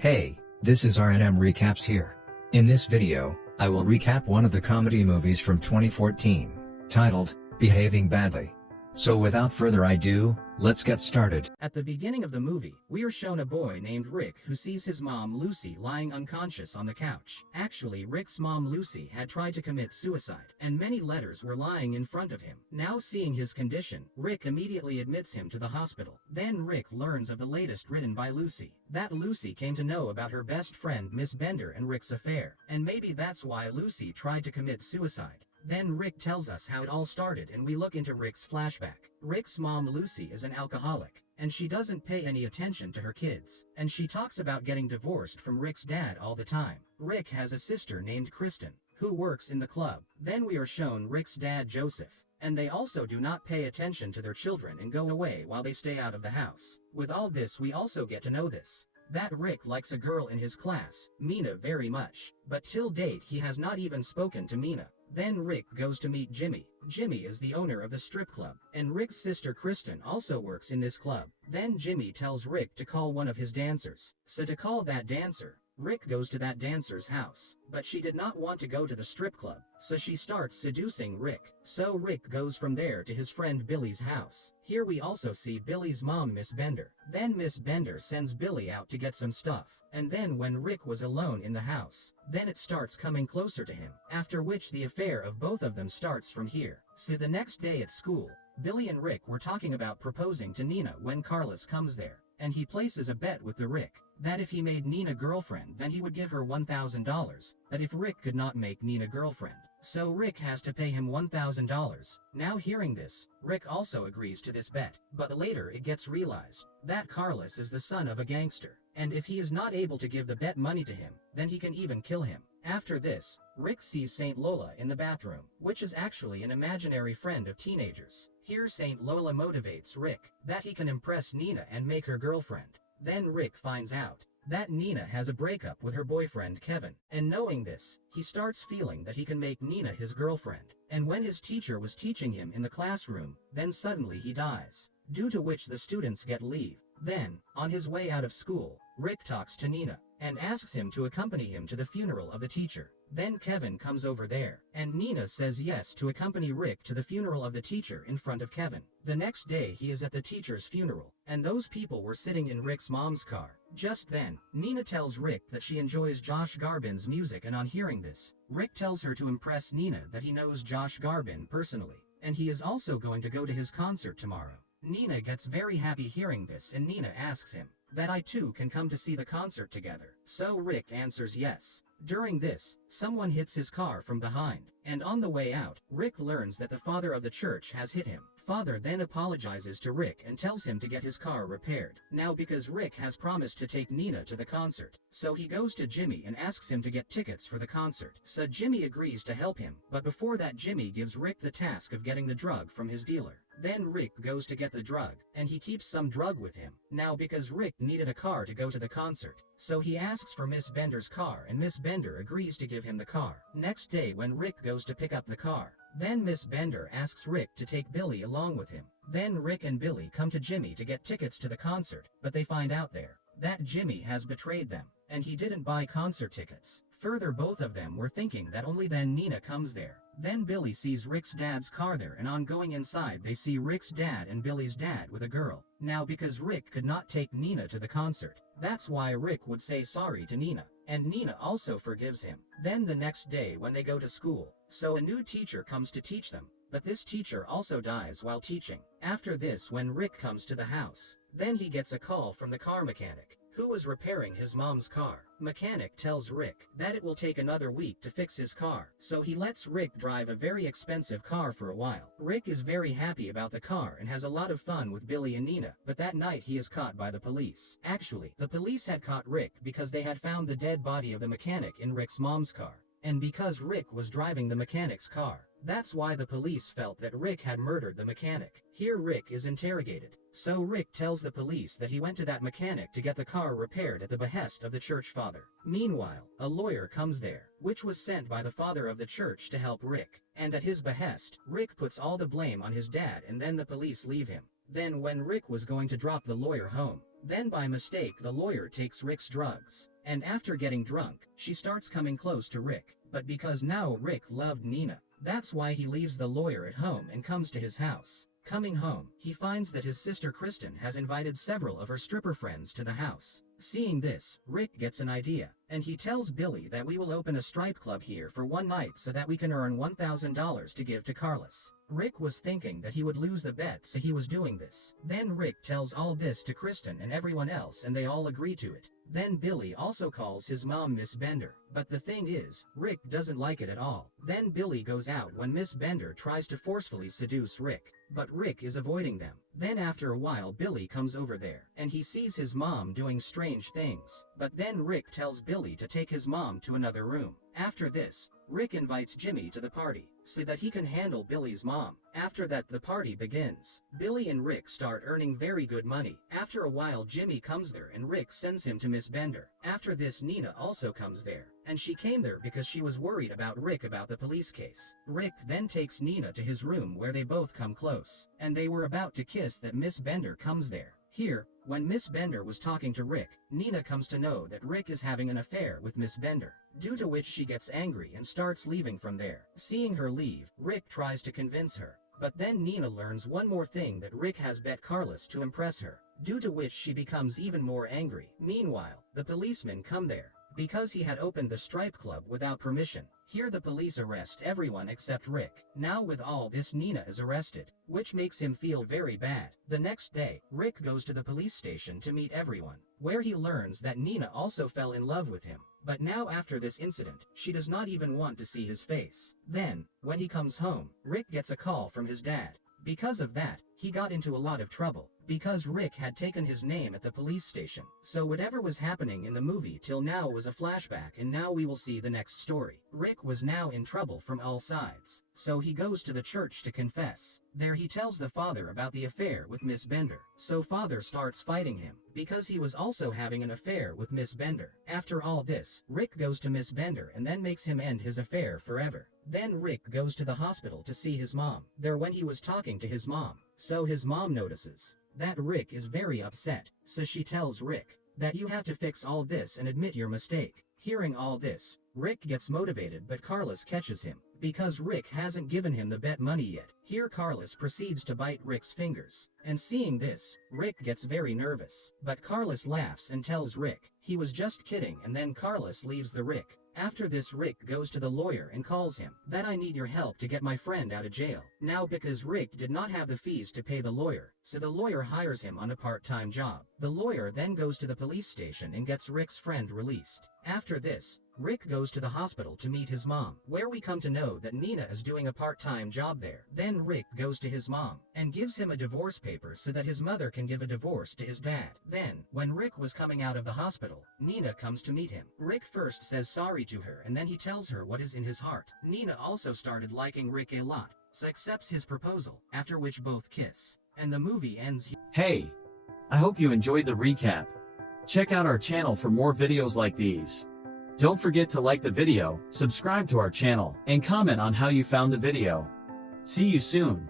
Hey, this is R&M Recaps here. In this video, I will recap one of the comedy movies from 2014, titled, Behaving Badly. So without further ado, let's get started. At the beginning of the movie, we are shown a boy named Rick who sees his mom Lucy lying unconscious on the couch. Actually, Rick's mom Lucy had tried to commit suicide, and many letters were lying in front of him. Now seeing his condition, Rick immediately admits him to the hospital. Then Rick learns of the latest written by Lucy, that Lucy came to know about her best friend Miss Bender and Rick's affair, and maybe that's why Lucy tried to commit suicide. Then Rick tells us how it all started and we look into Rick's flashback. Rick's mom Lucy is an alcoholic, and she doesn't pay any attention to her kids, and she talks about getting divorced from Rick's dad all the time. Rick has a sister named Kristen, who works in the club. Then we are shown Rick's dad Joseph, and they also do not pay attention to their children and go away while they stay out of the house. With all this we also get to know that Rick likes a girl in his class, Mina, very much, but till date he has not even spoken to Mina. Then Rick goes to meet Jimmy. Jimmy is the owner of the strip club, and Rick's sister Kristen also works in this club. Then Jimmy tells Rick to call one of his dancers. So to call that dancer, Rick goes to that dancer's house, but she did not want to go to the strip club, so she starts seducing Rick. So Rick goes from there to his friend Billy's house. Here we also see Billy's mom, Miss Bender. Then Miss Bender sends Billy out to get some stuff, and then when Rick was alone in the house, then it starts coming closer to him, after which the affair of both of them starts from here. So the next day at school, Billy and Rick were talking about proposing to Nina when Carlos comes there, and he places a bet with the Rick, that if he made Nina girlfriend then he would give her $1,000, but if Rick could not make Nina girlfriend, so Rick has to pay him $1,000. Now hearing this, Rick also agrees to this bet, but later it gets realized that Carlos is the son of a gangster, and if he is not able to give the bet money to him, then he can even kill him. After this, Rick sees Saint Lola in the bathroom, which is actually an imaginary friend of teenagers. Here Saint Lola motivates Rick, that he can impress Nina and make her girlfriend. Then Rick finds out that Nina has a breakup with her boyfriend Kevin, and knowing this, he starts feeling that he can make Nina his girlfriend. And when his teacher was teaching him in the classroom, then suddenly he dies, due to which the students get leave. Then, on his way out of school, Rick talks to Nina, and asks him to accompany him to the funeral of the teacher. Then Kevin comes over there, and Nina says yes to accompany Rick to the funeral of the teacher in front of Kevin. The next day he is at the teacher's funeral, and those people were sitting in Rick's mom's car. Just then, Nina tells Rick that she enjoys Josh Garbin's music, and on hearing this, Rick tells her to impress Nina that he knows Josh Garbin personally, and he is also going to go to his concert tomorrow. Nina gets very happy hearing this, and Nina asks him that I too can come to see the concert together. So Rick answers yes. During this, someone hits his car from behind, and on the way out, Rick learns that the father of the church has hit him. Father then apologizes to Rick and tells him to get his car repaired. Now because Rick has promised to take Nina to the concert, so he goes to Jimmy and asks him to get tickets for the concert. So Jimmy agrees to help him, but before that Jimmy gives Rick the task of getting the drug from his dealer. Then Rick goes to get the drug, and he keeps some drug with him. Now because Rick needed a car to go to the concert, so he asks for Miss Bender's car and Miss Bender agrees to give him the car. Next day when Rick goes to pick up the car, then Miss Bender asks Rick to take Billy along with him. Then Rick and Billy come to Jimmy to get tickets to the concert, but they find out there that Jimmy has betrayed them, and he didn't buy concert tickets. Further, both of them were thinking that only then Nina comes there. Then Billy sees Rick's dad's car there, and on going inside they see Rick's dad and Billy's dad with a girl. Now because Rick could not take Nina to the concert, that's why Rick would say sorry to Nina, and Nina also forgives him. Then the next day when they go to school, so a new teacher comes to teach them, but this teacher also dies while teaching. After this when Rick comes to the house, then he gets a call from the car mechanic, who was repairing his mom's car. Mechanic tells Rick that it will take another week to fix his car, so he lets Rick drive a very expensive car for a while. Rick is very happy about the car and has a lot of fun with Billy and Nina, but that night he is caught by the police. Actually, the police had caught Rick because they had found the dead body of the mechanic in Rick's mom's car, and because Rick was driving the mechanic's car, that's why the police felt that Rick had murdered the mechanic. Here Rick is interrogated. So Rick tells the police that he went to that mechanic to get the car repaired at the behest of the church father. Meanwhile, a lawyer comes there, which was sent by the father of the church to help Rick, and at his behest, Rick puts all the blame on his dad and then the police leave him. Then when Rick was going to drop the lawyer home, Then by mistake the lawyer takes Rick's drugs, and after getting drunk, she starts coming close to Rick, but because now Rick loved Nina, that's why he leaves the lawyer at home and comes to his house. Coming home, he finds that his sister Kristen has invited several of her stripper friends to the house. Seeing this, Rick gets an idea, and he tells Billy that we will open a strip club here for one night so that we can earn $1,000 to give to Carlos. Rick was thinking that he would lose the bet, so he was doing this. Then Rick tells all this to Kristen and everyone else and they all agree to it. Then Billy also calls his mom Miss Bender, but the thing is, Rick doesn't like it at all. Then Billy goes out when Miss Bender tries to forcefully seduce Rick, but Rick is avoiding them. Then after a while Billy comes over there, and he sees his mom doing strange things, but then Rick tells Billy to take his mom to another room. After this, Rick invites Jimmy to the party, so that he can handle Billy's mom. After that the party begins. Billy and Rick start earning very good money. After a while Jimmy comes there and Rick sends him to Miss Bender. After this Nina also comes there, and she came there because she was worried about Rick about the police case. Rick then takes Nina to his room where they both come close, and they were about to kiss that Miss Bender comes there. Here, when Miss Bender was talking to Rick, Nina comes to know that Rick is having an affair with Miss Bender, due to which she gets angry and starts leaving from there. Seeing her leave, Rick tries to convince her, but then Nina learns one more thing, that Rick has bet Carlos to impress her, due to which she becomes even more angry. Meanwhile, the policemen come there, because he had opened the strip club without permission. Here the police arrest everyone except Rick. Now with all this Nina is arrested, which makes him feel very bad. The next day, Rick goes to the police station to meet everyone, where he learns that Nina also fell in love with him. But now after this incident, she does not even want to see his face. Then, when he comes home, Rick gets a call from his dad. Because of that, he got into a lot of trouble, because Rick had taken his name at the police station. So whatever was happening in the movie till now was a flashback, and now we will see the next story. Rick was now in trouble from all sides, so he goes to the church to confess. There he tells the father about the affair with Miss Bender, so father starts fighting him, because he was also having an affair with Miss Bender. After all this, Rick goes to Miss Bender and then makes him end his affair forever. Then Rick goes to the hospital to see his mom. There when he was talking to his mom, so his mom notices that Rick is very upset, so she tells Rick that you have to fix all this and admit your mistake. Hearing all this, Rick gets motivated, but Carlos catches him, because Rick hasn't given him the bet money yet. Here Carlos proceeds to bite Rick's fingers, and seeing this, Rick gets very nervous, but Carlos laughs and tells Rick he was just kidding, and then Carlos leaves the Rick. After this Rick goes to the lawyer and calls him that I need your help to get my friend out of jail. Now because Rick did not have the fees to pay the lawyer, so the lawyer hires him on a part-time job. The lawyer then goes to the police station and gets Rick's friend released. After this, Rick goes to the hospital to meet his mom, where we come to know that Nina is doing a part-time job there. Then Rick goes to his mom and gives him a divorce paper so that his mother can give a divorce to his dad. Then, when Rick was coming out of the hospital, Nina comes to meet him. Rick first says sorry to her and then he tells her what is in his heart. Nina also started liking Rick a lot, so accepts his proposal, after which both kiss. And the movie ends here. Hey! I hope you enjoyed the recap. Check out our channel for more videos like these. Don't forget to like the video, subscribe to our channel, and comment on how you found the video. See you soon.